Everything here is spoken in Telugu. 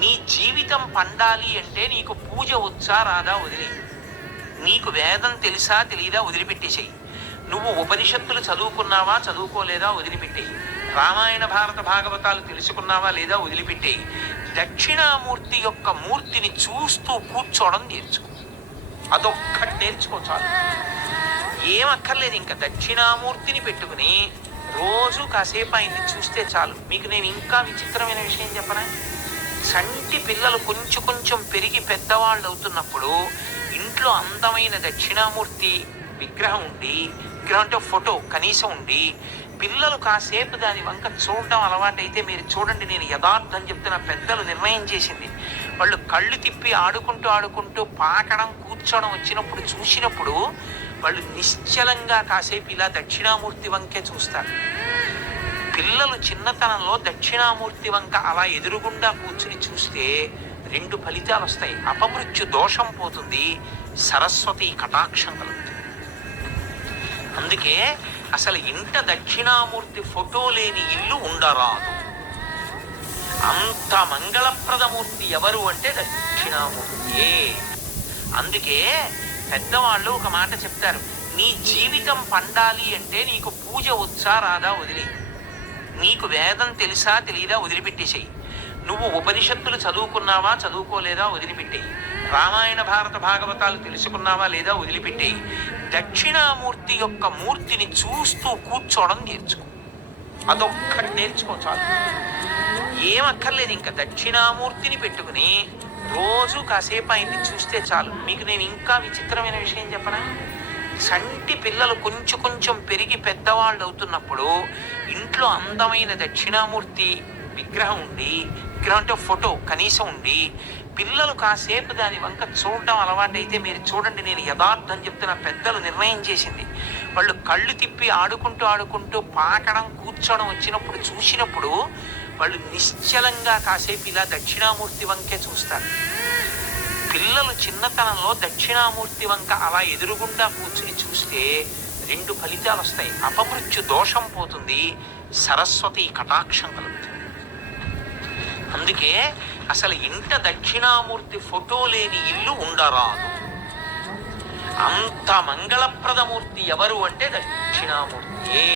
నీ జీవితం పండాలి అంటే నీకు పూజ వచ్చా రాదా వదిలే. నీకు వేదం తెలుసా తెలియదా వదిలిపెట్టేసేయి. నువ్వు ఉపనిషత్తులు చదువుకున్నావా చదువుకోలేదా వదిలిపెట్టేయి. రామాయణ భారత భాగవతాలు తెలుసుకున్నావా లేదా వదిలిపెట్టేయి. దక్షిణామూర్తి యొక్క మూర్తిని చూస్తూ కూర్చోవడం నేర్చుకో. అదొక్కటి నేర్చుకో చాలు. ఏం అక్కర్లేదు. ఇంకా దక్షిణామూర్తిని పెట్టుకుని రోజు కాసేపు ఆయన్ని చూస్తే చాలు. మీకు నేను ఇంకా విచిత్రమైన విషయం చెప్పనా? చంటి పిల్లలు కొంచెం కొంచెం పెరిగి పెద్దవాళ్ళు అవుతున్నప్పుడు ఇంట్లో అందమైన దక్షిణామూర్తి విగ్రహం ఉండి, విగ్రహం అంటే ఫోటో కనీసం ఉండి, పిల్లలు కాసేపు దాని వంక చూడడం అలవాటైతే మీరు చూడండి. నేను యథార్థం చెప్తున్న, పెద్దలు నిర్ణయం చేసింది. వాళ్ళు కళ్ళు తిప్పి ఆడుకుంటూ ఆడుకుంటూ పాకడం కూర్చోవడం వచ్చినప్పుడు చూసినప్పుడు వాళ్ళు నిశ్చలంగా కాసేపు ఇలా దక్షిణామూర్తి వంకే చూస్తారు. పిల్లలు చిన్నతనంలో దక్షిణామూర్తి వంక అలా ఎదురుగుండా కూర్చుని చూస్తే 2 ఫలితాలు వస్తాయి. అపమృత్యు దోషం పోతుంది, సరస్వతి కటాక్షం కలుగుతుంది. అందుకే అసలు ఇంట దక్షిణామూర్తి ఫోటో లేని ఇల్లు ఉండరాదు. అంత మంగళప్రదమూర్తి ఎవరు అంటే దక్షిణామూర్తియే. అందుకే పెద్దవాళ్ళు ఒక మాట చెప్తారు, నీ జీవితం పండాలి అంటే నీకు పూజ వచ్చా రాదా వదిలే. నీకు వేదం తెలుసా తెలియదా వదిలిపెట్టేసేయి. నువ్వు ఉపనిషత్తులు చదువుకున్నావా చదువుకోలేదా వదిలిపెట్టేయి. రామాయణ భారత భాగవతాలు తెలుసుకున్నావా లేదా వదిలిపెట్టేయి. దక్షిణామూర్తి యొక్క మూర్తిని చూస్తూ కూర్చోవడం నేర్చుకో. అదొక్కటి నేర్చుకో చాలు. ఏం అక్కర్లేదు. ఇంకా దక్షిణామూర్తిని పెట్టుకుని రోజు కాసేపు ఆయన్ని చూస్తే చాలు. మీకు నేను ఇంకా విచిత్రమైన విషయం చెప్పనా? చంటి పిల్లలు కొంచెం కొంచెం పెరిగి పెద్దవాళ్ళు అవుతున్నప్పుడు ఇంట్లో అందమైన దక్షిణామూర్తి విగ్రహం ఉండి, విగ్రహం అంటే ఫోటో కనీసం ఉండి, పిల్లలు కాసేపు దాని వంక చూడడం అలవాటైతే మీరు చూడండి. నేను యథార్థం చెప్తున్న, పెద్దలు నిర్ణయం చేసింది. వాళ్ళు కళ్ళు తిప్పి ఆడుకుంటూ ఆడుకుంటూ పాకడం కూర్చోవడం వచ్చినప్పుడు చూసినప్పుడు వాళ్ళు నిశ్చలంగా కాసేపు ఇలా దక్షిణామూర్తి వంకే చూస్తారు. పిల్లలు చిన్నతనంలో దక్షిణామూర్తి వంక అలా ఎదురుగుండా కూర్చుని చూస్తే 2 ఫలితాలు వస్తాయి. అపమృత్యు దోషం పోతుంది, సరస్వతి కటాక్షం కలుగుతుంది. అందుకే అసలు ఇంట దక్షిణామూర్తి ఫోటో లేని ఇల్లు ఉండరాదు. అంత మంగళప్రదమూర్తి ఎవరు అంటే దక్షిణామూర్తి.